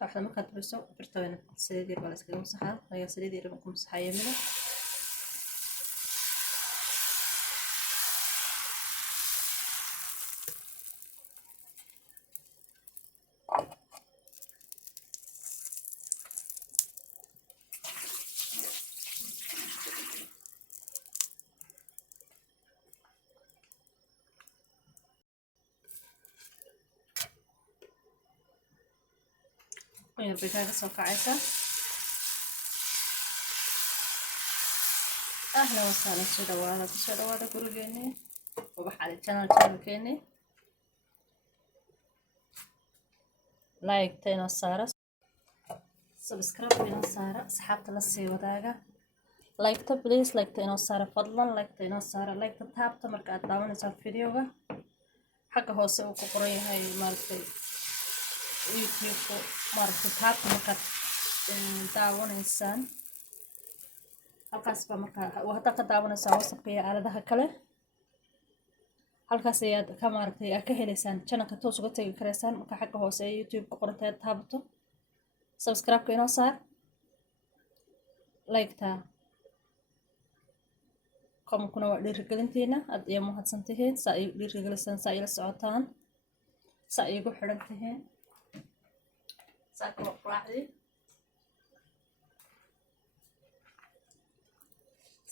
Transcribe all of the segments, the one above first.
واحدة markaad dubayso birta wayna saliid yar baa la iskaga masaxaa ayaa saliid yar baan ku masaxaya milix yar bay kaaga soo kacaysaa ahlan wasahlan soo dhawaada gurigeeni Ubax Ali channelkeeni like inoo saara subscribe inoo saara asxaabta la sii wadaaga like please like inoo saara fadlan like inoo saara like taabta marka aad daawanayso videoga xagga hoose uu ku qoran yahay maartay YouTube maartay taabta marka daawanaysaan halkaas ba marka wada ka daawanaysaa WhatsApp iyo aaladaha kale halkaas ayaad ka maartay ka helaysaan channelka toos uga tagi karaysaan marka xagga hoose ee YouTube ku qoran tahay taabto subscribe inoo saar like ta kuna waa dhiirigelintiina aad iyo mahadsantihiin saa ay dhiirigelisaan saa ila socotaan saa ay igu xiran tihiin saa ku raacdi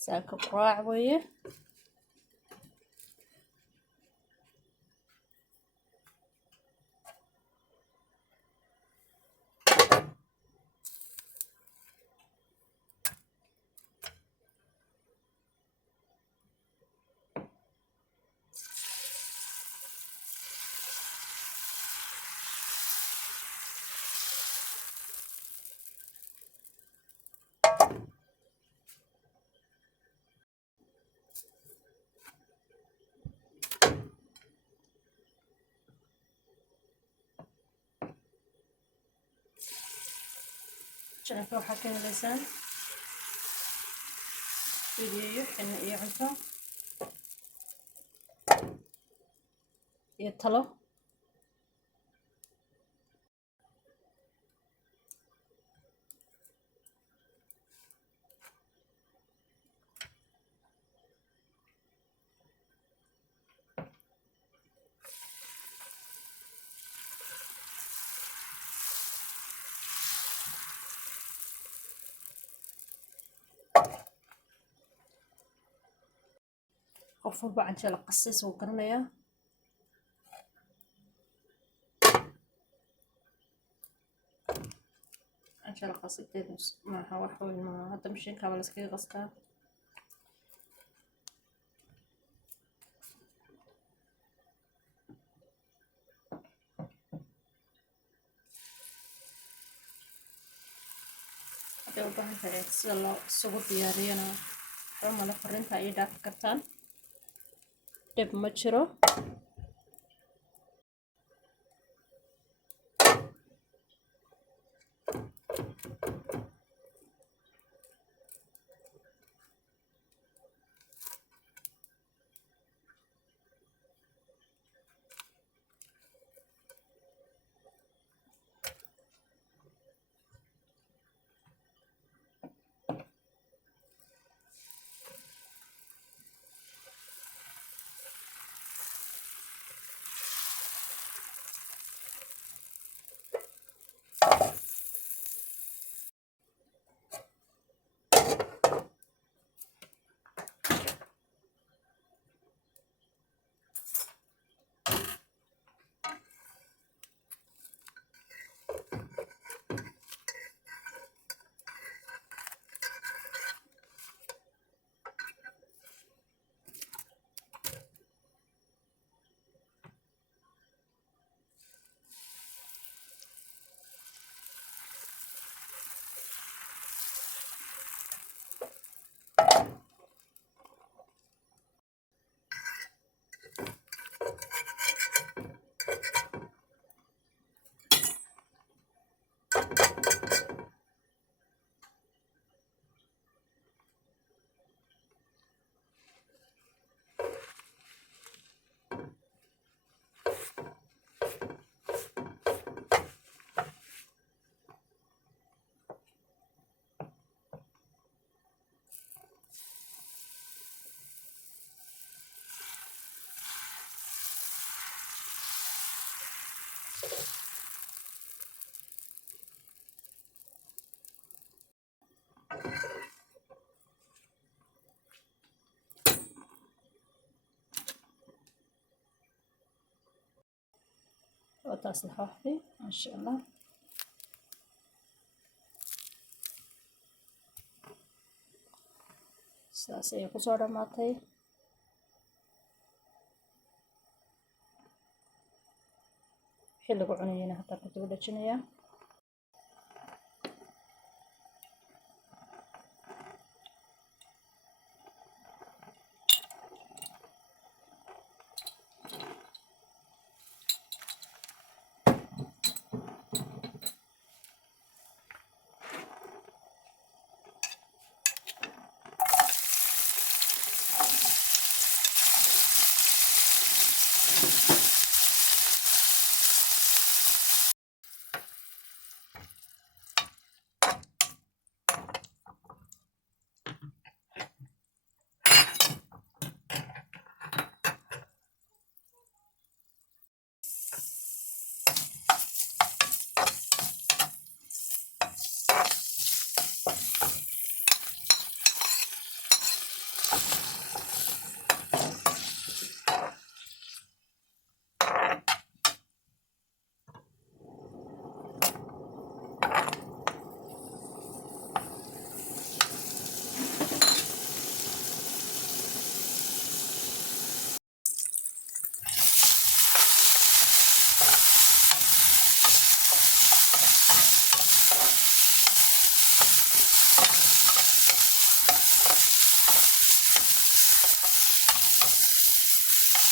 saa ku raac weeye channelka waxaa ka helaysaan video xilna iyo cunto iyo talo qof walba canjeelo qasiis wuu garanayaa canjeelo qasisteedu maaha wax weyn maaha hadda mashiinka baa la iskaga qastaa hadday u baahan tahay sida loo isugu diyaariyana mala fariinta ay dhaafi kartaan dhib ma jiro وتاس لحوحدي ما شاء الله. ساسي كسر ماتي حلو عنينا حتى كنت ولا شنيا.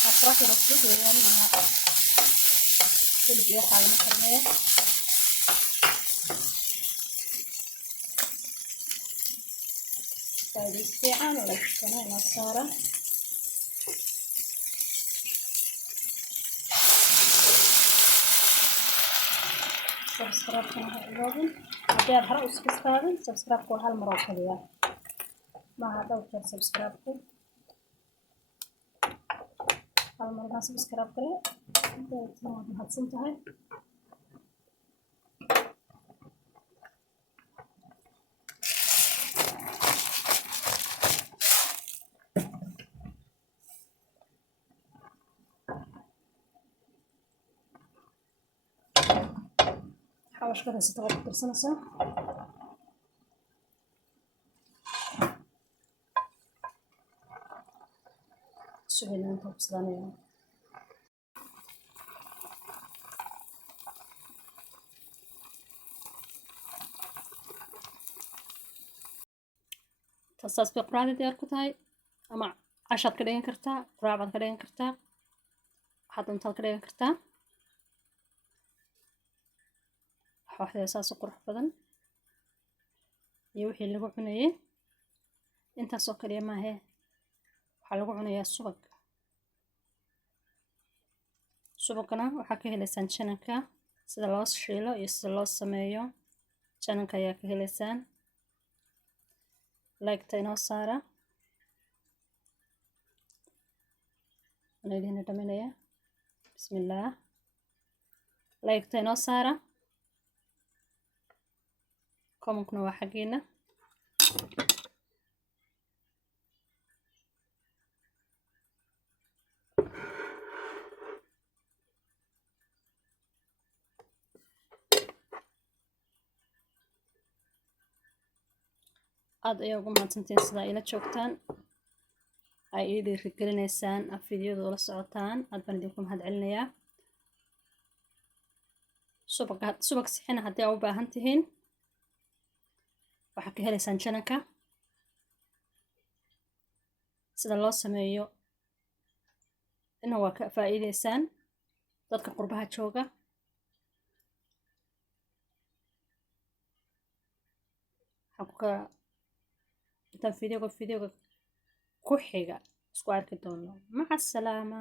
أفرح رصيد يعني أنا كل بيها على مكرمية. طيب ساعة ولا كمان صارة سبسكرايب كنا هاللوجن هدي الحرق سبسكرايب كل هالمرة كلها ما هذا وكر سبسكرايب كل هالمرة سبسكرايب كله ده تمام هتصنتها. حاول كذا ستغطي برسنسة شوفي انتم بسلانين تصاص بقرادة دياركو تاي اما عشاد كدين كرتا قرابad كدين كرتا waxaad intaad ka dhigan kartaa waxda saas qurux badan iyo wixii lagu cunayay intaas oo kaliya ma aha waxa lagu cunayaa subagna waxa ka helaysaan channelka sida loo shiilo iyo sida loo sameeyo channelka ayaa ka helaysaan like inoo saara anaydina dhaminaya bismillah like inoo saara comment-kuna waa xageena aad ay ugu mahadsantiin sida ila joogtaan ay ii dhiirigelinaysaan fiidiyada la socotaan aad baan idinku mahadcelinayaa subag sixina haddii aad u baahan tihiin waxaad ka helaysaan channelka sida loo sameeyo ina waa ka faa'iideysaan dadka qurbaha jooga habka inta fiidiyowga ku xiga isku arki doono maca salaama.